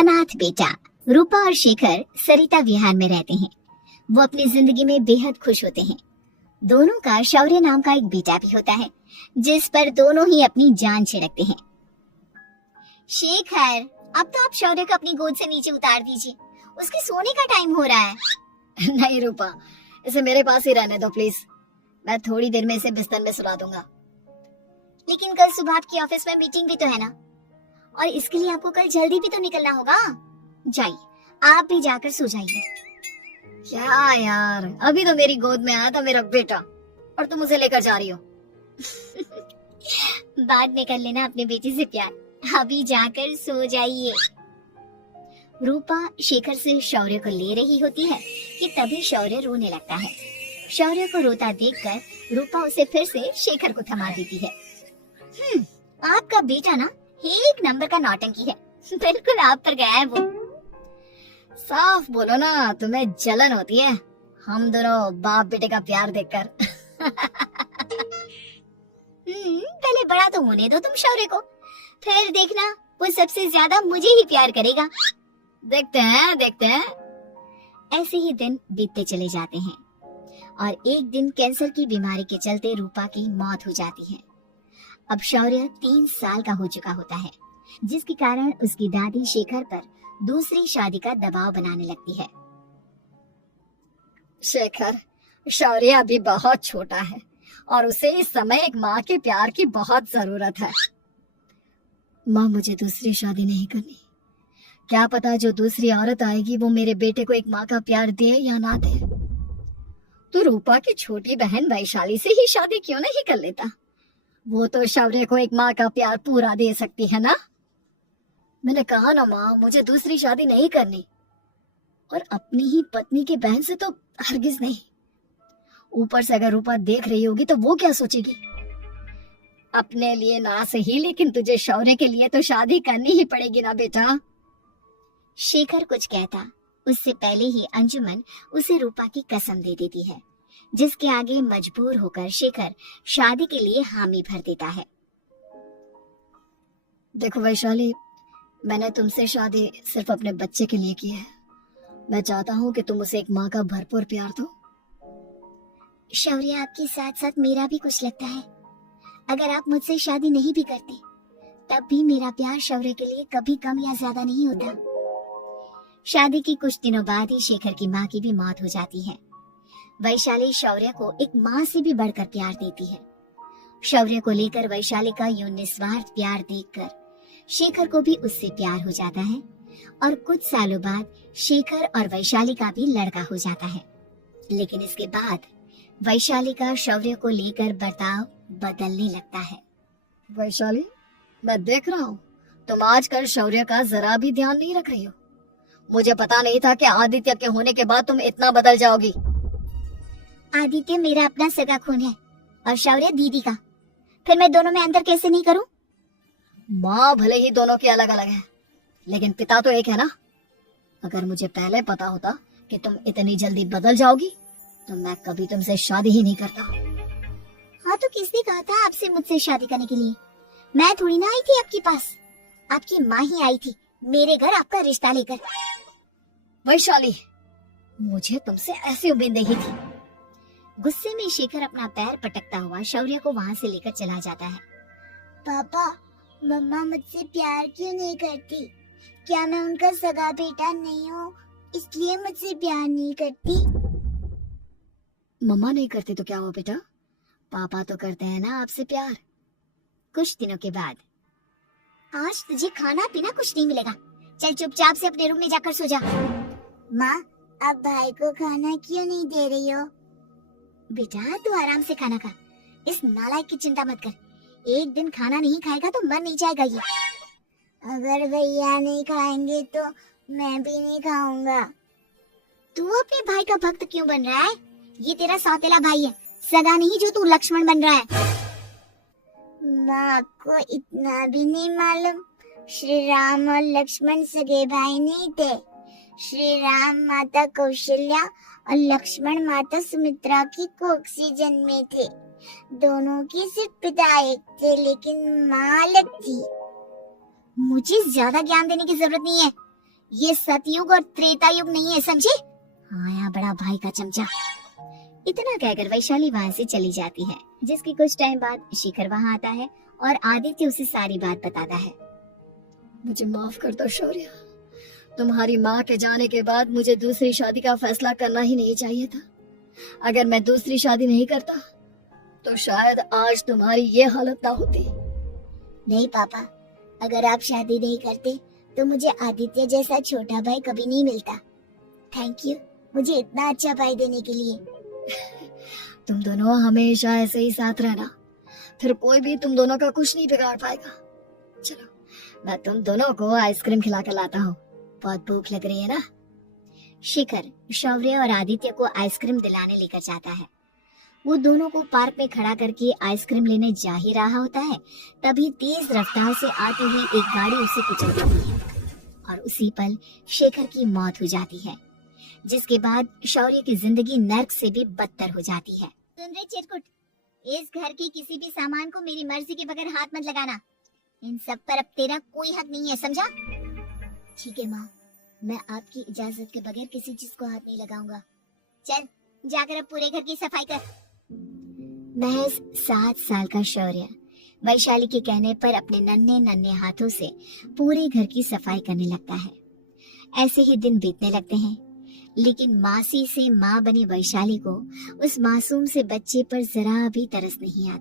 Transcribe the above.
अनाथ बेटा। रूपा और शेखर सरिता विहार में रहते हैं। वो अपनी जिंदगी में बेहद खुश होते हैं। दोनों का शौर्य नाम का एक बेटा भी होता है, जिस पर दोनों ही अपनी जान छिड़कते हैं। शेखर, अब तो आप शौर्य को अपनी गोद से नीचे उतार दीजिए, उसके सोने का टाइम हो रहा है। नहीं रूपा, इसे मेरे पास ही रहने दो प्लीज। मैं थोड़ी देर में इसे बिस्तर में सुला दूंगा। लेकिन कल सुबह आपकी ऑफिस में मीटिंग भी तो है ना, और इसके लिए आपको कल जल्दी भी तो निकलना होगा। जाइए, आप भी जाकर सो जाइए। क्या यार, अभी तो मेरी गोद में आया था मेरा बेटा और तुम उसे लेकर जा रही हो। बाद में कर लेना अपने बेटे से प्यार, अभी जाकर सो जाइए। रूपा शेखर से शौर्य को ले रही होती है कि तभी शौर्य रोने लगता है। शौर्य को रोता देखकर रूपा उसे फिर से शेखर को थमा देती है। आपका बेटा ना एक नंबर का नौटंकी है, बिल्कुल आप पर गया है वो। साफ बोलो ना, तुम्हें जलन होती है हम दोनों बाप बेटे का प्यार देखकर। पहले बड़ा तो होने दो तुम शौर्य को, फिर देखना वो सबसे ज्यादा मुझे ही प्यार करेगा। देखते हैं। ऐसे ही दिन बीतते चले जाते हैं और एक दिन कैंसर की बीमारी के चलते रूपा की मौत हो जाती है। अब शौर्य 3 साल का हो चुका होता है, जिसके कारण उसकी दादी शेखर पर दूसरी शादी का दबाव बनाने लगती है। शेखर, शौर्य अभी बहुत छोटा है और उसे इस समय एक माँ के प्यार की बहुत जरूरत है। माँ, मुझे दूसरी शादी नहीं करनी। क्या पता जो दूसरी औरत आएगी वो मेरे बेटे को एक माँ का प्यार दे या ना दे। तो रूपा की छोटी बहन वैशाली से ही शादी क्यों नहीं कर लेता? वो तो शौर्य को एक माँ का प्यार पूरा दे सकती है ना। मैंने कहा ना माँ, मुझे दूसरी शादी नहीं करनी, और अपनी ही पत्नी के बहन से तो हरगिज नहीं। ऊपर से अगर रूपा देख रही होगी तो वो क्या सोचेगी? अपने लिए ना सही, लेकिन तुझे शौर्य के लिए तो शादी करनी ही पड़ेगी ना बेटा। शेखर कुछ कहता उससे पहले ही अंजुमन उसे रूपा की कसम दे देती है, जिसके आगे मजबूर होकर शेखर शादी के लिए हामी भर देता है। देखो वैशाली, मैंने तुमसे शादी सिर्फ अपने बच्चे के लिए की है। मैं चाहता हूँ कि तुम उसे एक माँ का भरपूर प्यार दो। शौर्य, आपके साथ साथ मेरा भी कुछ लगता है। अगर आप मुझसे शादी नहीं भी करते तब भी मेरा प्यार शौर्य के लिए कभी कम या ज्यादा नहीं होता। शादी के कुछ दिनों बाद ही शेखर की माँ की भी मौत हो जाती है। वैशाली शौर्य को एक माँ से भी बढ़कर प्यार देती है। शौर्य को लेकर वैशाली का यूं निस्वार्थ प्यार देखकर शेखर को भी उससे प्यार हो जाता है और कुछ सालों बाद शेखर और वैशाली का भी लड़का हो जाता है। लेकिन इसके बाद वैशाली का शौर्य को लेकर बर्ताव बदलने लगता है। वैशाली, मैं देख रहा हूँ तुम आजकल शौर्य का जरा भी ध्यान नहीं रख रही हो। मुझे पता नहीं था कि आदित्य के होने के बाद तुम इतना बदल जाओगी। आदित्य मेरा अपना सगा खून है और शौर्य दीदी का, फिर मैं दोनों में अंतर कैसे नहीं करूं? माँ भले ही दोनों की अलग अलग है, लेकिन पिता तो एक है ना। अगर मुझे पहले पता होता कि तुम इतनी जल्दी बदल जाओगी तो मैं कभी तुमसे शादी ही नहीं करता। हाँ, तो किसने कहा था आपसे मुझसे शादी करने के लिए? मैं थोड़ी ना आई थी आपके पास, आपकी माँ ही आई थी मेरे घर आपका रिश्ता लेकर। वैशाली, मुझे तुमसे ऐसी उम्मीद नहीं थी। गुस्से में शेखर अपना पैर पटकता हुआ शौर्य को वहाँ से लेकर चला जाता है। पापा, मम्मा मुझसे प्यार क्यों नहीं करती? क्या मैं उनका सगा बेटा नहीं हूँ इसलिए मुझसे प्यार नहीं करती? मम्मा नहीं करती तो क्या हुआ बेटा, पापा तो करते हैं ना आपसे प्यार। कुछ दिनों के बाद, आज तुझे खाना पीना कुछ नहीं मिलेगा, चल चुपचाप से अपने रूम में जाकर सो जा। माँ, अब भाई को खाना क्यों नहीं दे रही हो? बेटा तू आराम से खाना खा, इस नालायक की चिंता मत कर। एक दिन खाना नहीं खाएगा तो मर नहीं जाएगा ये। अगर भैया नहीं खाएंगे तो मैं भी नहीं खाऊंगा। तू अपने भाई का भक्त क्यों बन रहा है? ये तेरा सौतेला भाई है, सगा नहीं जो तू लक्ष्मण बन रहा है। माँ को इतना भी नहीं मालूम, श्री राम और लक्ष्मण सगे भाई नहीं थे। श्री राम माता कौशल्या और लक्ष्मण माता सुमित्रा की कोख से जन्मे थे। दोनों की सिर्फ पिता एक थे लेकिन माँ अलग थी। मुझे ज्यादा ज्ञान देने की जरूरत नहीं है, ये सतयुग और त्रेता युग नहीं है, समझे? हाँ यहाँ बड़ा भाई का चमचा। इतना कहकर वैशाली वहाँ से चली जाती है, जिसके कुछ टाइम बाद शिखर वहाँ आता है और आदित्य उसे सारी बात बताता है। मुझे माफ कर दो शौर्य, तुम्हारी माँ के जाने के बाद मुझे दूसरी शादी का फैसला करना ही नहीं चाहिए था। अगर मैं दूसरी शादी नहीं करता तो शायद आज तुम्हारी ये हालत ना होती। नहीं पापा, अगर आप शादी नहीं करते तो मुझे आदित्य जैसा छोटा भाई कभी नहीं मिलता। थैंक यू मुझे इतना अच्छा भाई देने के लिए। तुम दोनों हमेशा ऐसे ही साथ रहना, फिर कोई भी तुम दोनों का कुछ नहीं बिगाड़ पाएगा। चलो मैं तुम दोनों को आइसक्रीम खिला कर लाता हूँ, बहुत भूख लग रही है ना। शिखर शौर्य और आदित्य को आइसक्रीम दिलाने लेकर जाता है। वो दोनों को पार्क में खड़ा करके आइसक्रीम लेने जा ही रहा होता है, तभी तेज रफ्तार से आती हुई एक गाड़ी उसे कुचल देती है और उसी पल शेखर की मौत हो जाती है, जिसके बाद शौर्य की जिंदगी नर्क से भी बदतर हो जाती है। सुन रहे चिरकुट, इस घर के किसी भी सामान को मेरी मर्जी के बगैर हाथ मत लगाना। इन सब पर अब तेरा कोई हक नहीं है, समझा? ठीक है माँ, मैं आपकी इजाजत के बगैर किसी चीज को हाथ नहीं लगाऊंगा। चल जाकर अब पूरे घर की सफाई कर। महज 7 साल का शौर्य वैशाली के कहने पर अपने नन्हे नन्हे हाथों से पूरे घर की सफाई करने लगता है। ऐसे ही दिन बीतने लगते हैं, लेकिन मासी से माँ बनी वैशाली को उस मासूम से बच्चे पर जरा भी तरस नहीं आता।